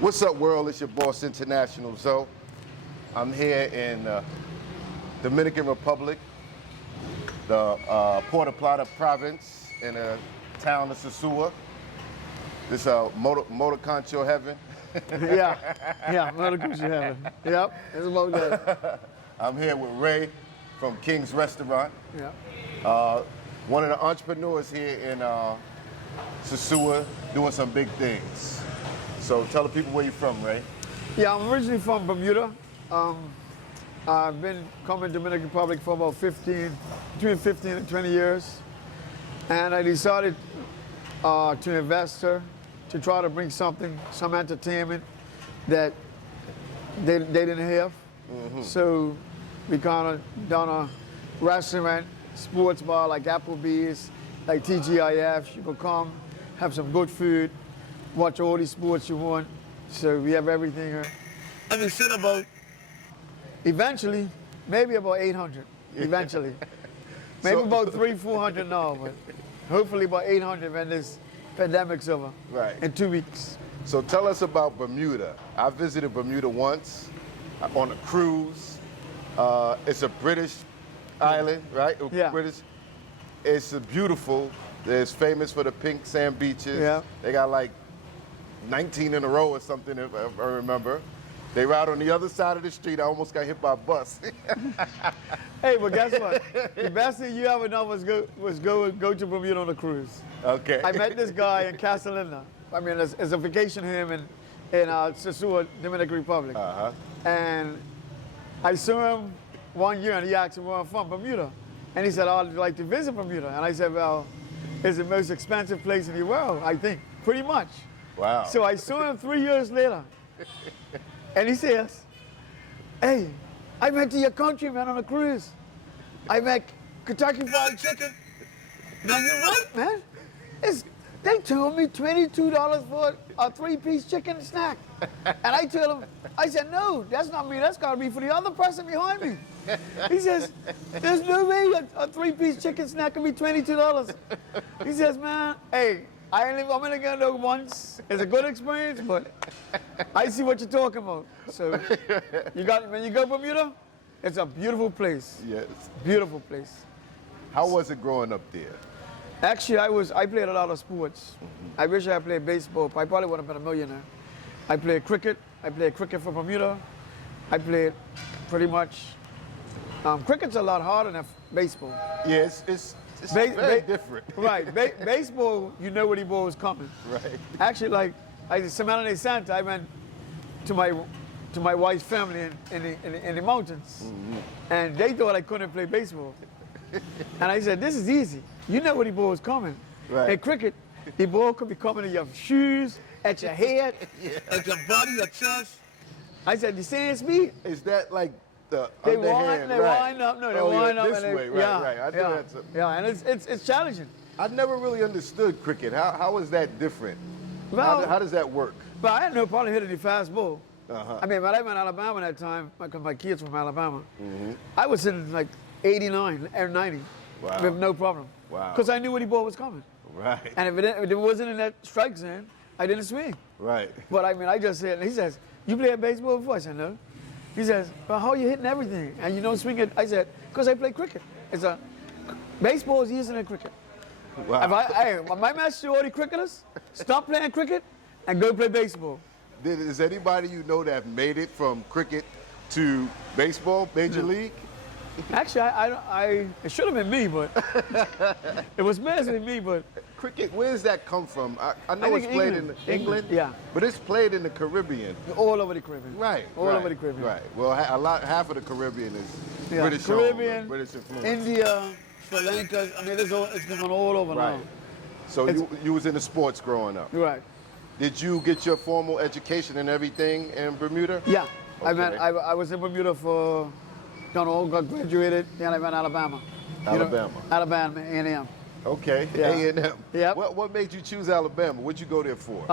What's up, world? It's your boss, International Zoe. I'm here in Dominican Republic, the Puerto Plata province in the town of Sosua. This motor concho heaven. yeah, motor concho heaven. Yep, it's about that. I'm here with Ray from King's Restaurant. Yeah. One of the entrepreneurs here in Sosua, doing some big things. So tell the people where you're from, Ray. Yeah, I'm originally from Bermuda. I've been coming to Dominican Republic for about between 15 and 20 years. And I decided to invest her, to try to bring some entertainment that they didn't have. Mm-hmm. So we kind of done a restaurant, sports bar like Applebee's, like TGIF. You can come, have some good food, watch all these sports you want. So we have everything here. And we sit about, eventually, maybe about 800, eventually. Maybe about 300-400 now, but hopefully about 800 when this pandemic's over. Right. In 2 weeks. So tell us about Bermuda. I visited Bermuda once on a cruise. It's a British island, right? Yeah. British. It's beautiful. It's famous for the pink sand beaches. Yeah. They got like 19 in a row or something, if I remember. They ride on the other side of the street. I almost got hit by a bus. Hey, but guess what? The best thing you ever done was go to Bermuda on a cruise. Okay. I met this guy in Castellina. I mean, it's a vacation home in Sosua Dominican Republic. Uh-huh. And I saw him one year, and he asked me where I'm from, Bermuda. And he said, oh, I'd like to visit Bermuda. And I said, well, it's the most expensive place in the world, I think, pretty much. Wow. So I saw him 3 years later. And he says, hey, I went to your country, man, on a cruise. I met Kentucky Fried Chicken. Now you're right, man. They told me $22 for a three-piece chicken snack. And I told him, I said, no, that's not me. That's got to be for the other person behind me. He says, there's no way a three-piece chicken snack can be $22. He says, man, hey, I'm only going to go once. It's a good experience, but I see what you're talking about. So when you go to Bermuda, it's a beautiful place. Yes. Beautiful place. How was it growing up there? Actually, I played a lot of sports. Mm-hmm. I wish I had played baseball. I probably would have been a millionaire. I played cricket. I played cricket for Bermuda. I played pretty much. Cricket's a lot harder than baseball. Yes, it's very different. Right. Baseball, you know where the ball is coming. Right. Actually, like Semana de Santa, I went to my wife's family in the mountains, mm-hmm. and they thought I couldn't play baseball. And I said, this is easy. You know where the ball is coming. Right. In cricket, the ball could be coming in your shoes, at your head, at your body, your chest. I said, the same speed. Is that like the They underhand? wind up. No, they wind up. This way, right. I know that's and it's challenging. I never really understood cricket. How is that different? Well, how does that work? But I had no problem hitting the fast ball. Uh-huh. I mean, when I went to Alabama that time, because my kids from Alabama, mm-hmm. I was hitting like 89 or 90 with no problem. Wow. Because I knew where the ball was coming. Right. And if it wasn't in that strike zone, I didn't swing. Right. But I mean, I just said, and he says, you played baseball before? I said, no. He says, well, how are you hitting everything? And you don't swing it? I said, because I play cricket. Baseball is easier than cricket. Wow. My message to all the cricketers, stop playing cricket and go play baseball. Is anybody you know that made it from cricket to baseball, Major League? Actually, it should have been me, but it was meant to be me, but. Cricket, where does that come from? I know it's played in England, yeah, but it's played in the Caribbean. All over the Caribbean. Right. All over the Caribbean. Right. Well, half of the Caribbean is British. Caribbean, British influence. India, Sri Lanka. I mean, it's going all over now. Right. So you was into sports growing up. Right. Did you get your formal education and everything in Bermuda? Yeah. Okay. I was in Bermuda for, got graduated, then I went to Alabama. Alabama, A&M. Okay, yeah. A&M. Yep. What made you choose Alabama? What'd you go there for?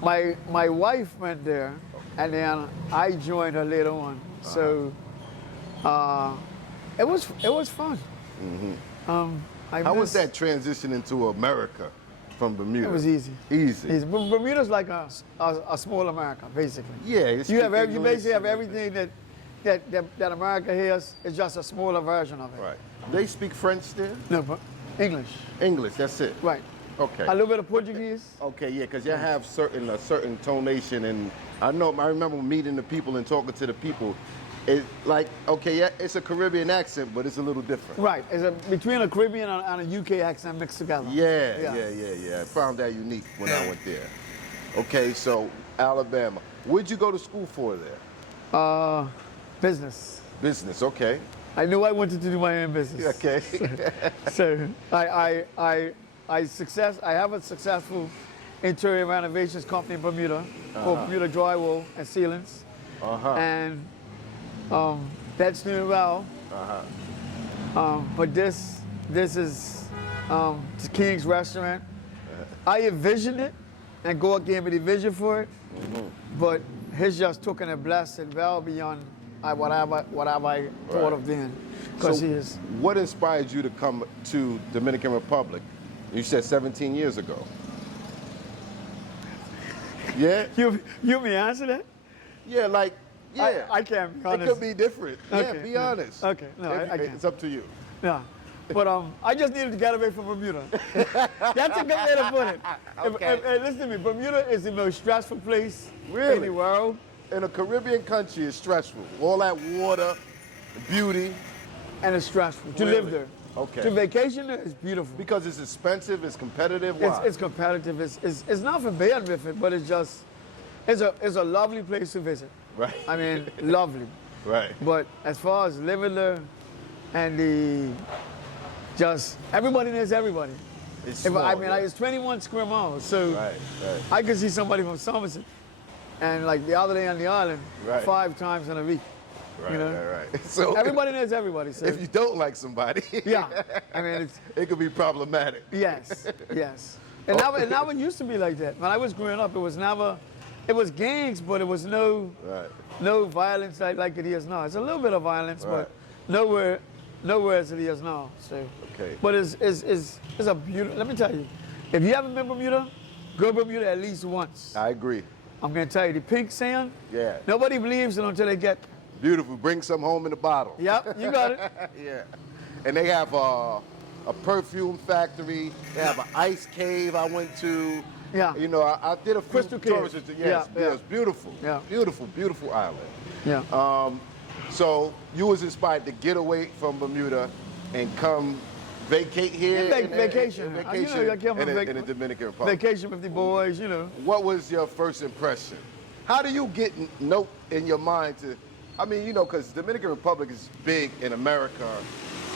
My wife went there, and then I joined her later on. So it was fun. Mm-hmm. How was that transition into America from Bermuda? It was easy. Easy. Bermuda's like a small America, basically. Yeah, You basically have everything that America has. It's just a smaller version of it. Right. They speak French there? No, but English. English, that's it. Right. Okay. A little bit of Portuguese. Okay, yeah, because you have a certain tonation, and I remember meeting the people and talking to the people. It's like, okay, yeah, it's a Caribbean accent, but it's a little different. Right. It's between a Caribbean and a UK accent mixed together. Yeah. I found that unique when I went there. Okay, so Alabama. Where'd you go to school for there? Business. Business, okay. I knew I wanted to do my own business. Okay. So I have a successful interior renovations company in Bermuda called Bermuda Drywall and Ceilings. And that's doing well. But this is the King's Restaurant. I envisioned it, and God gave me the vision for it. But he's just took it and blessed it well beyond whatever I thought of then. Because So he is. what inspired you to come to Dominican Republic? You said 17 years ago. Yeah? You may answer that? Yeah, like, yeah. I can't be honest. It could be different. Okay, Yeah, be yeah. honest. Okay, no, I can't. It's up to you. Yeah. But I just needed to get away from Bermuda. That's a good way to put it. Okay. Listen to me, Bermuda is the most stressful place Really? in the world. In a Caribbean country, it's stressful. All that water, beauty. And it's stressful to Really? live there. Okay. To vacation there is beautiful. Because it's expensive, it's competitive. Why? It's competitive. It's not for bad with it, but it's a lovely place to visit. Right. I mean, lovely. Right. But as far as living there and everybody knows everybody. It's If small, I yeah. it's 21 square miles, so Right. I could see somebody from Somerset, and like the other day on the island, Right. 5 times in a week. Right, You know? right. So Everybody knows everybody. So if you don't like somebody, yeah, I mean, it could be problematic. yes. And now it used to be like that. When I was growing up, it was gangs, but it was no violence like it is now. It's a little bit of violence, Right. but nowhere as it is now. So, Okay. but it's a beautiful. Let me tell you, if you haven't been Bermuda, go Bermuda at least once. I agree. I'm gonna tell you, the pink sand. Yeah. Nobody believes it until they get. Beautiful. Bring some home in a bottle. Yep, you got it. Yeah. And they have a perfume factory. They have an ice cave I went to. Yeah. You know, I did a few Crystal Cave. tours. Yes, Yeah. it's beautiful. Yeah. Beautiful island. Yeah. So you was inspired to get away from Bermuda and come vacate here. Vacation. in You know, I came from in the Dominican Republic. Vacation with the boys, you know. What was your first impression? How do you get note in your mind to, I mean, you know, because Dominican Republic is big in America,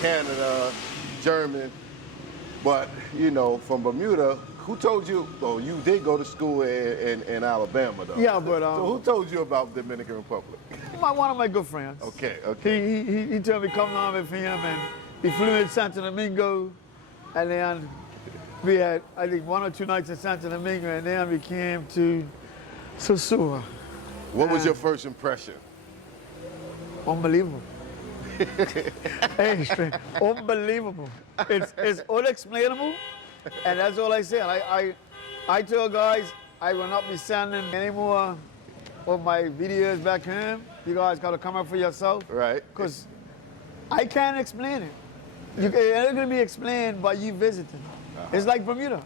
Canada, German, but, you know, from Bermuda, who told you, oh, you did go to school in Alabama, though. Yeah, but, so who told you about Dominican Republic? One of my good friends. Okay. He told me come down with him, and we flew in Santo Domingo, and then we had, I think, 1 or 2 nights in Santo Domingo, and then we came to Sosua. What was your first impression? Unbelievable. Hey, straight, unbelievable. It's unexplainable, and that's all I say. I tell guys I will not be sending any more of my videos back home. You guys got to come up for yourself. Right. Because I can't explain it. It's not going to be explained by you visiting. It's like Bermuda.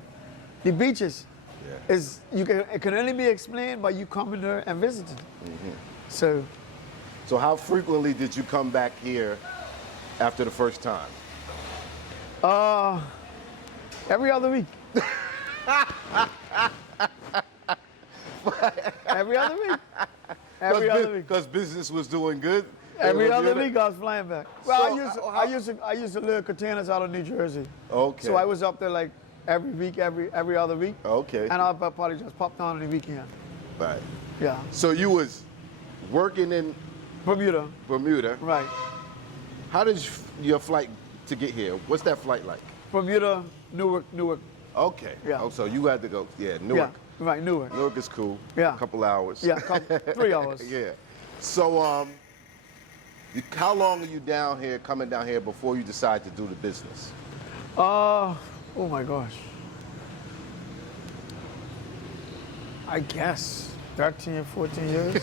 The beaches. Yeah. It can only be explained by you coming there and visiting. So how frequently did you come back here after the first time? every other week. Every other week. Every other week. Because business was doing good? Every other Bermuda? week I was flying back. Well, So, I used to load containers out of New Jersey. Okay. So I was up there like every week, every other week. Okay. And I'll probably just pop down on the weekend. Right. Yeah. So you was working in Bermuda. Bermuda. Right. How did your flight to get here? What's that flight like? Bermuda, Newark. Okay. Yeah. Oh, so you had to go, Newark. Yeah. Right, Newark. Newark is cool. Yeah. A couple hours. Yeah, 3 hours. Yeah. So, how long are you down here, coming down here before you decide to do the business? Oh my gosh. I guess 13, 14 years.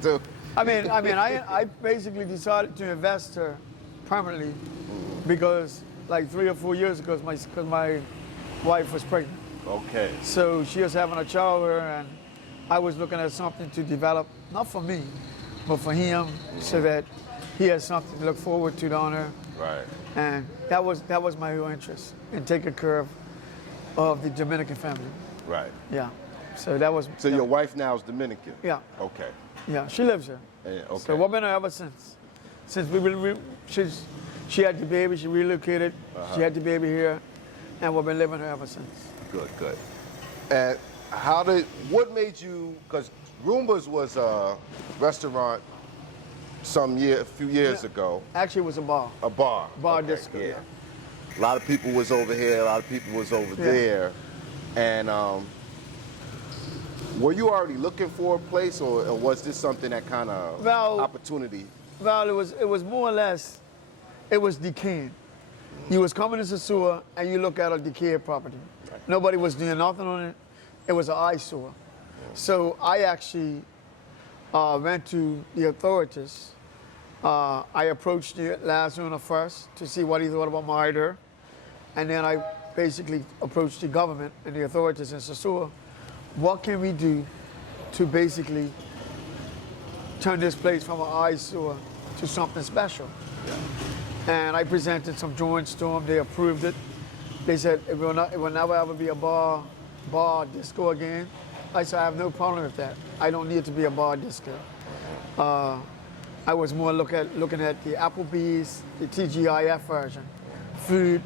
So, I basically decided to invest her permanently because like 3 or 4 years ago, because my wife was pregnant. okay. So she was having a child with her, and I was looking at something to develop, not for me, but for him, so that he has something to look forward to down there. Right. And that was my real interest in taking care of the Dominican family. Right. Yeah. So that was. So your wife now is Dominican? Yeah. Okay. Yeah, she lives here. Okay. So we've been here ever since. Since she had the baby, she relocated. She had the baby here, and we've been living here ever since. Good, good. And what made you, because Roomba's was a restaurant a few years ago. Actually, it was a bar. A bar. Bar Okay, disco. Yeah. A lot of people was over here, a lot of people was over there. And were you already looking for a place, or was this something that kind of opportunity? Well, it was more or less, it was decaying. You was coming to Sosua and you look at a decayed property. Right. Nobody was doing nothing on it. It was an eyesore. So I actually went to the authorities. I approached the last owner first to see what he thought about my idea. And then I basically approached the government and the authorities in Sosua. What can we do to basically turn this place from an eyesore to something special? Yeah. And I presented some drawings to them. They approved it. They said it will never ever be a bar disco again. I said I have no problem with that. I don't need it to be a bar disco. I was more looking at the Applebee's, the TGIF version, food,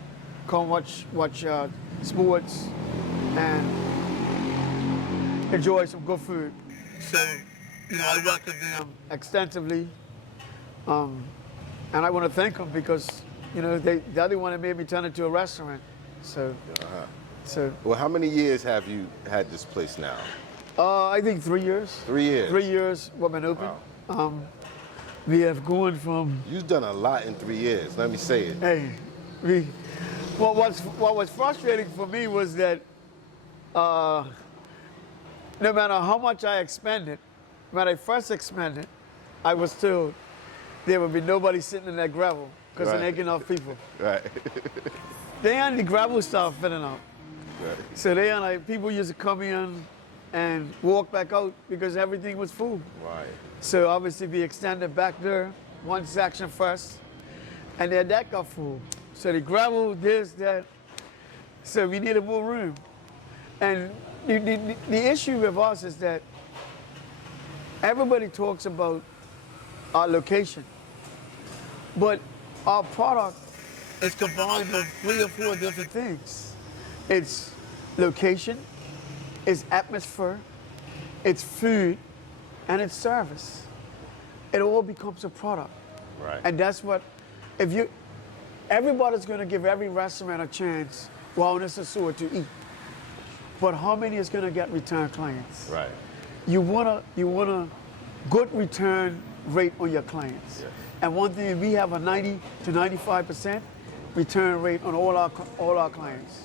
come watch sports, and enjoy some good food. So, I worked with them extensively. And I want to thank them because, they're the one that made me turn it into a restaurant. So, Well, how many years have you had this place now? I think 3 years. 3 years? 3 years we've been open. Wow. We have gone from... You've done a lot in 3 years, let me say it. Hey, what was frustrating for me was that no matter how much I expended, when I first expended, I was told there would be nobody sitting in that gravel because there ain't enough people. Right. Then the gravel started filling up. Right. So people used to come in and walk back out because everything was full. Right. So obviously we extended back there, one section first, and then that got full. So the gravel, this, that. So we needed more room. And the issue with us is that everybody talks about our location, but our product is combined of 3 or 4 different things. It's location, it's atmosphere, it's food, and it's service. It all becomes a product. Right. And that's what, everybody's gonna give every restaurant a chance while it's a sewer to eat. But how many is gonna get return clients? Right. You want a good return rate on your clients. Yes. And one thing, we have a 90 to 95% return rate on all our clients.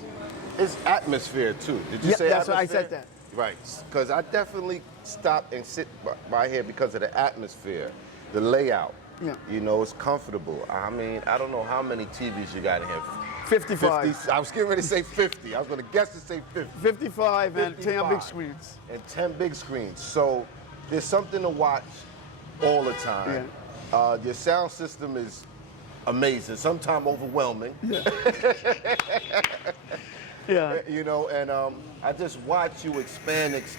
It's atmosphere too. Did you say that's atmosphere? What I said that. Right, because I definitely stop and sit by here because of the atmosphere, the layout. Yeah. It's comfortable. I mean, I don't know how many TVs you got in here. 55. 50, I was getting ready to say 50. I was going to guess to say 50. 55 and 10 55. big screens. And 10 big screens. So there's something to watch all the time. Yeah. Your sound system is amazing, sometimes overwhelming. Yeah. Yeah. And I just watch you expand this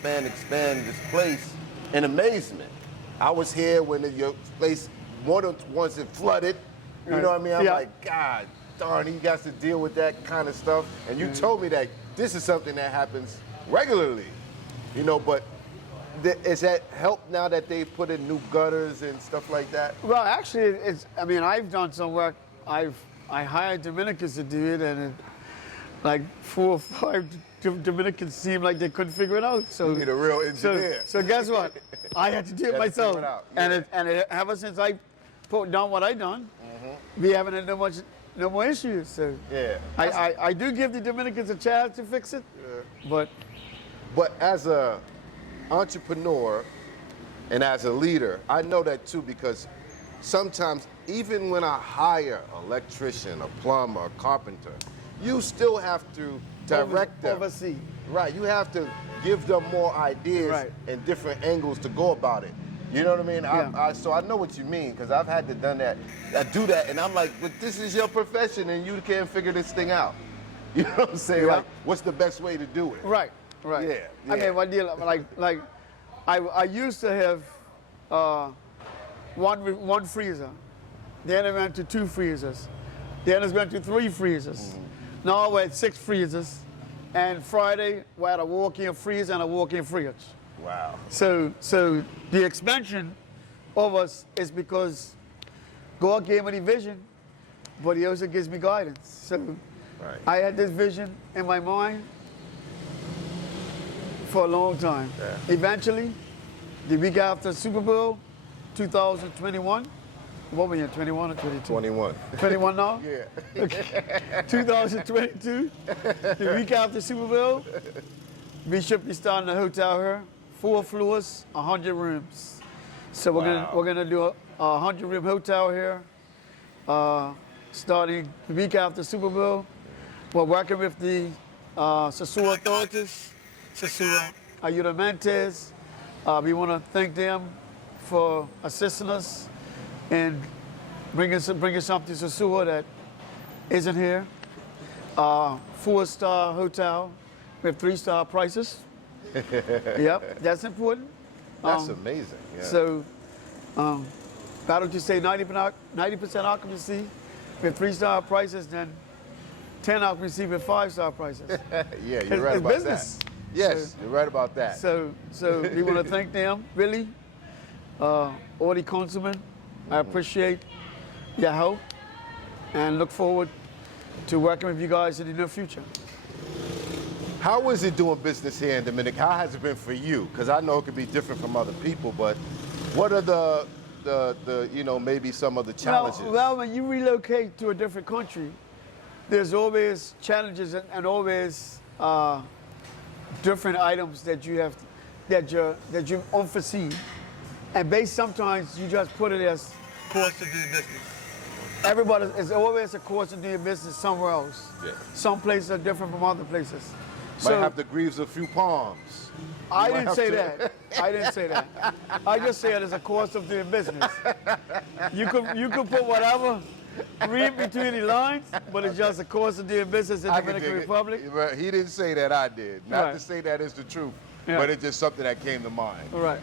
place in amazement. I was here when your place more than once it flooded. You know what I mean? I'm like, God darn, you got to deal with that kind of stuff. And you told me that this is something that happens regularly. But is that help now that they put in new gutters and stuff like that? Well, actually, I've done some work. I hired Dominicans to do it, and like 4 or 5 Dominicans seemed like they couldn't figure it out. So you need a real engineer. So guess what? I had to do it myself. Yeah. And ever since I done what I done, we haven't had no more issues. So yeah, I do give the Dominicans a chance to fix it. Yeah. But as a entrepreneur and as a leader, I know that too because sometimes even when I hire an electrician, a plumber, a carpenter, you still have to direct them. Oversee. Right, you have to give them more ideas Right. and different angles to go about it. You know what I mean? Yeah. So I know what you mean because I've had to do that, and I'm like, but this is your profession and you can't figure this thing out. You know what I'm saying? Yeah. Like, what's the best way to do it? Right. Yeah. I mean, what deal? Like, I used to have one freezer. Then it went to 2 freezers. Then it went to 3 freezers. Now we're at 6 freezers. And Friday, we had a walk-in freezer and a walk-in fridge. Wow. So the expansion of us is because God gave me the vision, but He also gives me guidance. So Right. I had this vision in my mind for a long time. Yeah. Eventually, the week after Super Bowl, 2021, what were you, 21 or 22? 21. 21 now? Yeah. 2022, the week after Super Bowl, we should be starting a hotel here, 4 floors, 100 rooms. So we're gonna do a 100-room hotel here, starting the week after Super Bowl. We're working with the Sosua authorities, Sosua Ayudamantes. We want to thank them for assisting us and bringing something to Sosua that isn't here. 4-star hotel with 3-star prices. Yep, that's important. That's amazing. Yeah. So, why don't you say 90% occupancy with 3-star prices, then 10 occupancy with 5-star prices? Yeah, you're right It's about business. that. Yes, you're right about that. So we want to thank them, really, all the councilmen. I appreciate your help and look forward to working with you guys in the near future. How is it doing business here in Dominican? How has it been for you? Because I know it could be different from other people, but what are the maybe some of the challenges? Well, when you relocate to a different country, there's always challenges and always different items that you have that you unforeseen, and sometimes you just put it as cost of doing business. Everybody is always a cost of doing business somewhere else. Yeah. Some places are different from other places. Might have to grieve a few palms. I didn't say that. I didn't say that. I just said it's a cost of doing business. You could put whatever, read between the lines, but it's just a cost of doing business in the Dominican Republic. Right. He didn't say that, I did. Not Right. to say that is the truth, Yeah. but it's just something that came to mind. All right.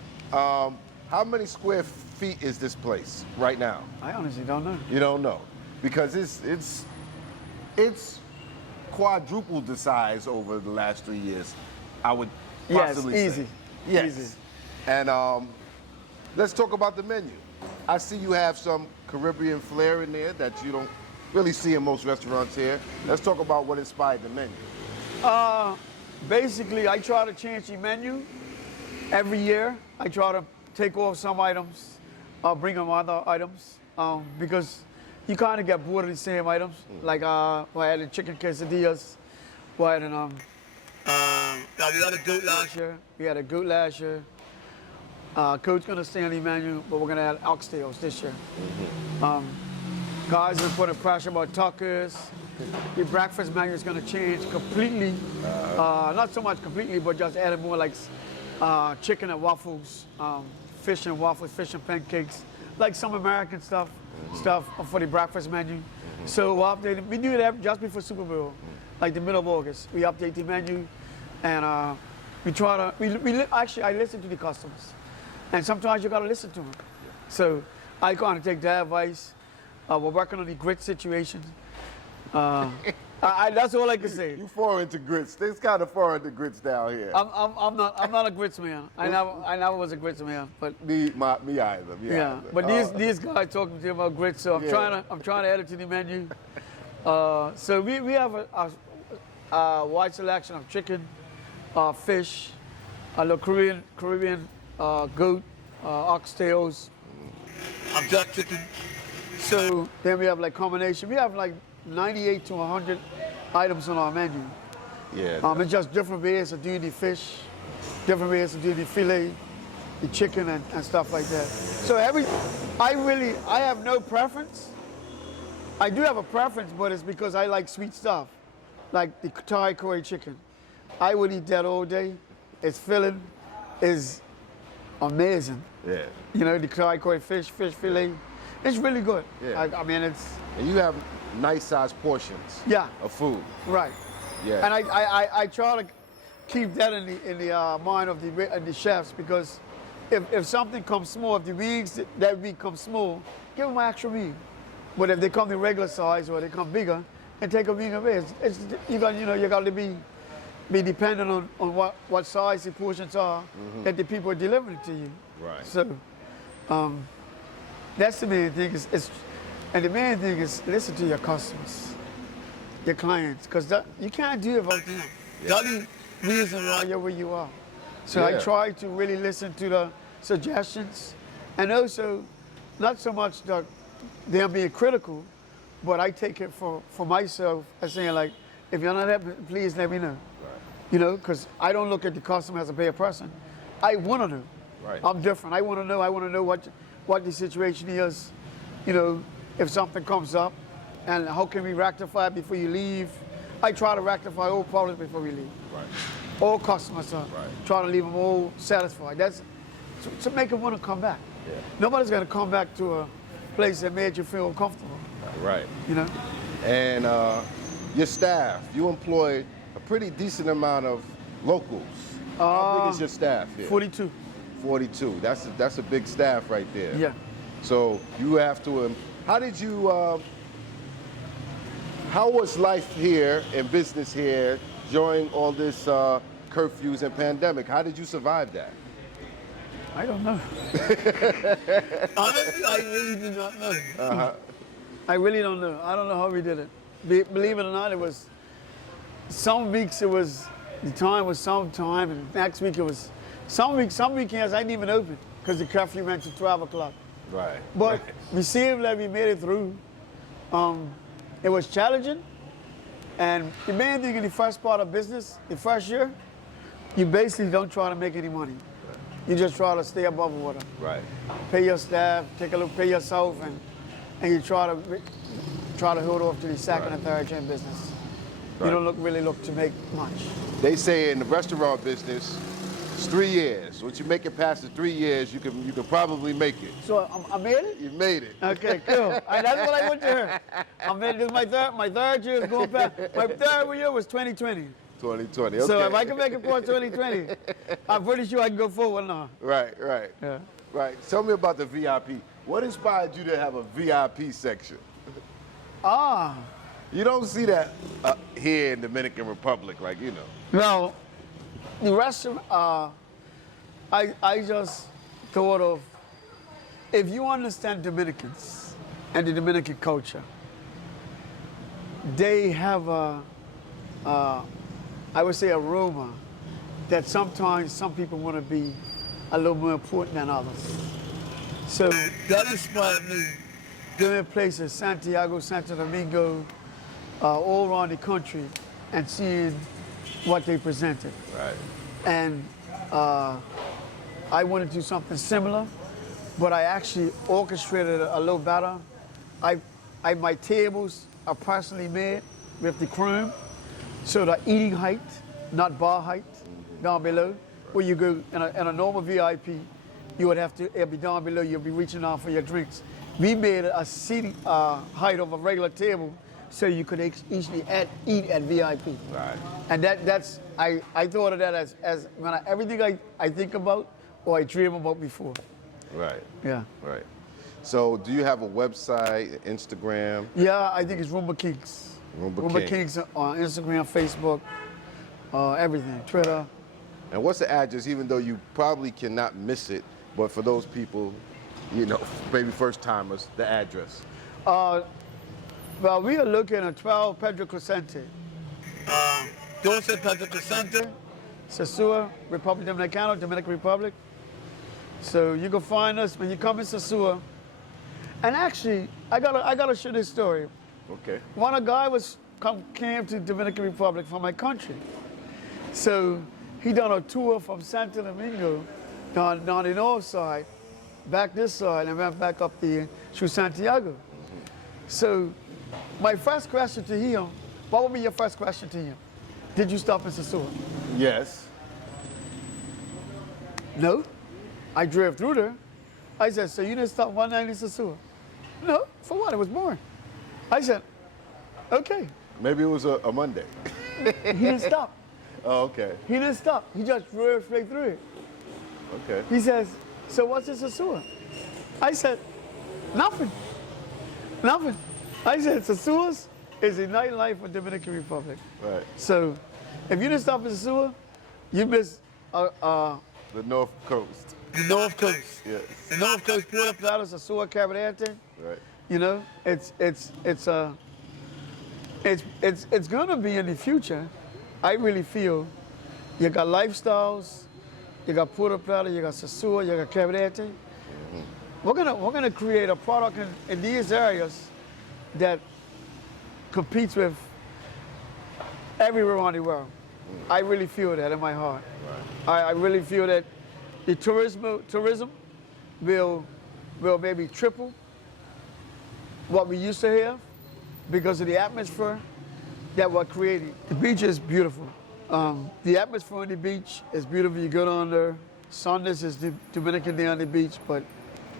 How many square feet is this place right now? I honestly don't know. You don't know, because it's quadrupled the size over the last 3 years. I would possibly say. Easy. Yes. Easy. And let's talk about the menu. I see you have some Caribbean flair in there that you don't really see in most restaurants here. Let's talk about what inspired the menu. Basically, I try to change the menu every year. I try to take off some items, bring on other items, because you kind of get bored of the same items. Like we had the chicken quesadillas, we had we had a goat last year. We had a goat last year. Coach gonna stay on the menu, but we're gonna add oxtails this year. Guys are putting pressure about tacos. The breakfast menu is gonna change completely. Not so much completely, but just adding more like chicken and waffles, fish and waffles, fish and pancakes, like some American stuff for the breakfast menu. So we'll update it. We do it just before Super Bowl, like the middle of August. We update the menu, and we try to. Actually, I listen to the customers, and sometimes you gotta listen to them. So I kind of take their advice. We're working on the grit situation. That's all I can say. You foreign to grits. It's kind of foreign to grits down here. I'm not a grits man. I never was a grits man. But Me either. yeah. But these guys talking to me about grits, so I'm trying to add it to the menu. So we have a wide selection of chicken, fish, a little Caribbean goat, oxtails, duck chicken. So then we have like combination. We have like 98 to 100 items on our menu. Yeah. It's just different ways of doing the fish, different ways to do the filet, the chicken and stuff like that. So I have no preference. I do have a preference, but it's because I like sweet stuff, like the Thai curry chicken. I would eat that all day. It's filling, is amazing. Yeah. You know, the Thai curry fish fillet, it's really good. Yeah. I mean, it's, And you have nice sized portions yeah, of food. right. Yeah. And I try to keep that in the mind of the chefs, because if something comes small, if the wings that week come small, give them an extra wing. But if they come the regular size or they come bigger, and take a wing away. You got to be dependent on what size the portions are that the people are delivering to you. Right. So that's the main thing. And the main thing is listen to your customers, your clients, because you can't do it without them. That's the reason why you're where you are. So I try to really listen to the suggestions, and also not so much them being critical, but I take it for myself as saying, like, if you're not happy, please let me know. Right. You know, because I don't look at the customer as a bad person. I want to know. Right. I'm different. I want to know what the situation is. You know, if something comes up, and how can we rectify it before you leave? I try to rectify all problems before we leave. Right. All customers are Right. trying to leave them all satisfied. That's to make them want to come back. Yeah. Nobody's going to come back to a place that made you feel uncomfortable. Right. You know. And your staff, you employ a pretty decent amount of locals. How big is your staff here? 42. 42. That's a big staff right there. Yeah. So you have to. How was life here and business here during all this curfews and pandemic? How did you survive that? I don't know. Honestly, I really do not know. I really don't know. I don't know how we did it. Believe it or not, it was some weeks the time was some time, and next week it was some weekends I didn't even open because the curfew went to 12 o'clock. Right. But we seemed like we made it through. It was challenging, and the main thing in the first part of business, the first year, you basically don't try to make any money. You just try to stay above water. Right. Pay your staff, take a look, pay yourself, and you try to hold off to the second and third year in business. Right. You don't really look to make much. They say in the restaurant business, it's 3 years. Once you make it past the 3 years, you can probably make it. So I made it? You made it. Okay, cool. That's what I want to hear. I made it. This is my third year is going past. My third year was 2020. 2020. Okay. So if I can make it for 2020, I'm pretty sure I can go forward now. Right. Yeah. Right. Tell me about the VIP. What inspired you to have a VIP section? You don't see that here in Dominican Republic, like, you know. Well, the restaurant, I just thought of, if you understand Dominicans and the Dominican culture, they have I would say a rumor that sometimes some people want to be a little more important than others. So that inspired me going places, Santiago, Santo Domingo, all around the country, and seeing what they presented. Right. And I wanted to do something similar, but I actually orchestrated it a little better. My tables are personally made with the crew, so the eating height, not bar height, down below. Where you go in a normal VIP, you would have to, it'll be down below, you'll be reaching out for your drinks. We made a seating height of a regular table, so you could easily eat at VIP. Right. And I thought of that as everything I think about or I dream about before. Right. Yeah. Right. So do you have a website, Instagram? Yeah, I think it's Roomba Kings. Roomba Kings on Instagram, Facebook, everything, Twitter. And what's the address, even though you probably cannot miss it, but for those people, you know, maybe first timers, the address? Well, we are looking at 12 Pedro Crescente. 12 Pedro Crescente, Sosua, Republic Dominicana, Dominican Republic. So you can find us when you come in Sosua. And actually, I gotta share this story. Okay. When a guy came to Dominican Republic from my country. So he done a tour from Santo Domingo, down the north side, back this side, and went back up the through Santiago. So, my first question to him, what would be your first question to him? Did you stop in Sosua? Yes. No. I drove through there. I said, so you didn't stop one night in Sosua? No. For what? It was boring. I said, okay. Maybe it was a Monday. He didn't stop. Oh, okay. He didn't stop. He just drove straight through it. Okay. He says, so what's in Sosua? I said, nothing. Nothing. I said, Sosua's is the nightlife of Dominican Republic. Right. So, if you didn't stop in Sosua, you missed The North Coast. the North Coast. Yes. The North Coast, Puerto, Plata, Sosua, Cabarete. Right. You know, it's gonna be in the future. I really feel you got lifestyles, you got Puerto Plata, you got Sosua, you got Cabarete. We're gonna create a product in these areas that competes with everywhere around the world. I really feel that in my heart. Right. I really feel that the tourism will maybe triple what we used to have because of the atmosphere that we're creating. The beach is beautiful. The atmosphere on the beach is beautiful. You go down there. Sundays is the Dominican Day on the beach, but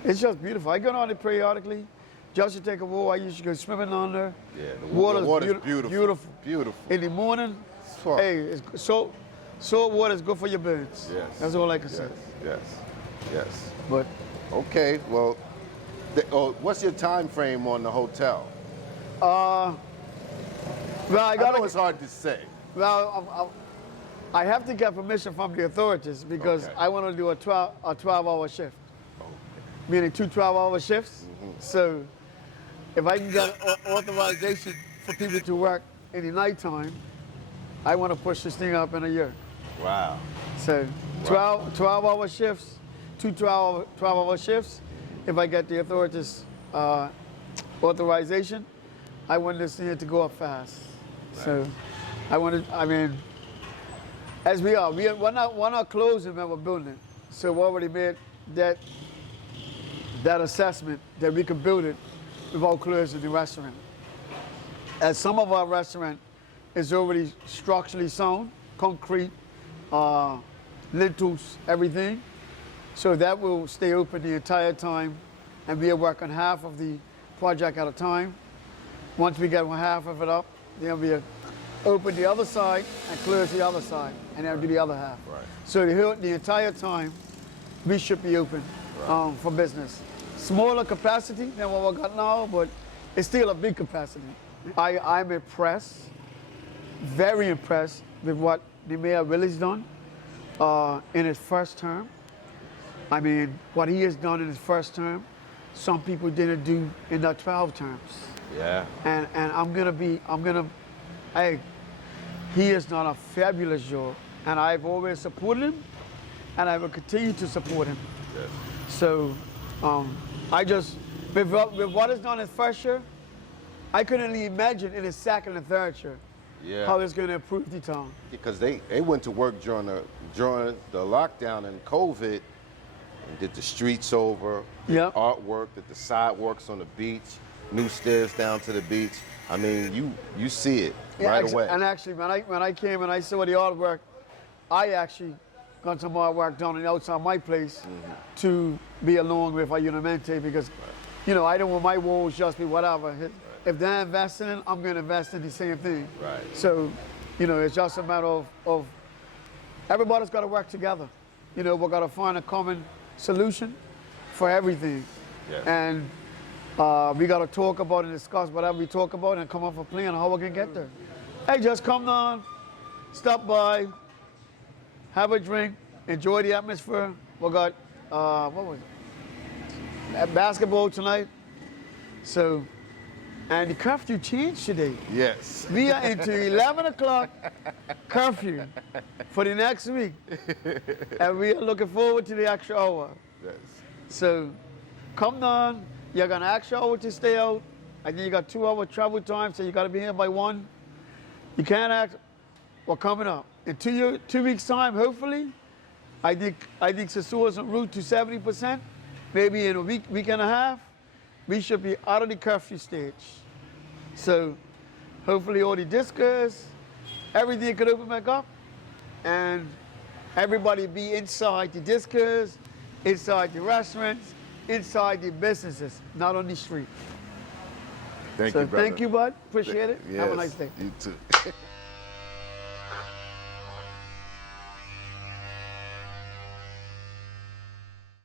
it's just beautiful. I go down there periodically just to take a walk. I used to go swimming down there. Yeah, the Water's water's beautiful. Beautiful. Beautiful. In the morning, Swamp. hey, it's salt water is good for your birds. Yes. That's all I can say. Yes. Yes. But Okay. Well, what's your time frame on the hotel? well, I I got know it's hard to say. Well, I have to get permission from the authorities because Okay. I want to do a 12-hour shift, meaning 2 12-hour shifts. So if I can get authorization for people to work in the nighttime, I want to push this thing up in a year. Wow. So 12-hour shifts, 2 12-hour shifts. If I get the authorities authorization, I want this thing to go up fast. So I mean, as we're not closing when we're building it. So we already made that assessment that we can build it without closing the restaurant. As some of our restaurant is already structurally sound, concrete, lintels, everything. So that will stay open the entire time and we'll work on half of the project at a time. Once we get half of it up, then we'll open the other side and close the other side and then do the other half. Right. So the entire time we should be open for business. Smaller capacity than what we got now, but it's still a big capacity. I'm impressed, very impressed with what the Mayor Willie's done in his first term. I mean, what he has done in his first term, some people didn't do in their 12 terms. Yeah. And hey, he has done a fabulous job. And I've always supported him, and I will continue to support him. Yes. So, with what he's done in his first year, I couldn't even imagine in his second and third year how it's going to improve the town. Because they went to work during the lockdown and COVID and did the streets over, did Yep. artwork, did the sidewalks on the beach, new stairs down to the beach. I mean, you see it right away. And actually, when I came and I saw the artwork, I actually got some artwork done on the outside of my place to be along with our Unamente because, you know, I don't want my walls just be whatever. If they're investing in, I'm going to invest in the same thing. Right. So, you know, it's just a matter of everybody's got to work together. You know, we've got to find a common solution for everything. Yes. And we got to talk about and discuss whatever we talk about and come up with a plan on how we can get there. Hey, just come down, stop by, have a drink, enjoy the atmosphere. We got, what was it? Basketball tonight. So, and the curfew changed today. Yes. We are into 11 o'clock curfew for the next week. And we are looking forward to the extra hour. Yes. So come down, you got an extra hour to stay out, and then you got 2 hour travel time, so you got to be here by 1. You can't act We're coming up. In 2 weeks' time, hopefully, I think Sosua's en route to 70%. Maybe in a week and a half, we should be out of the curfew stage. So hopefully all the discos, everything could open back up, and everybody be inside the discos, inside the restaurants, inside the businesses, not on the street. Thank you, brother. Thank you, bud. Appreciate it. Yes, Have a nice day. You too.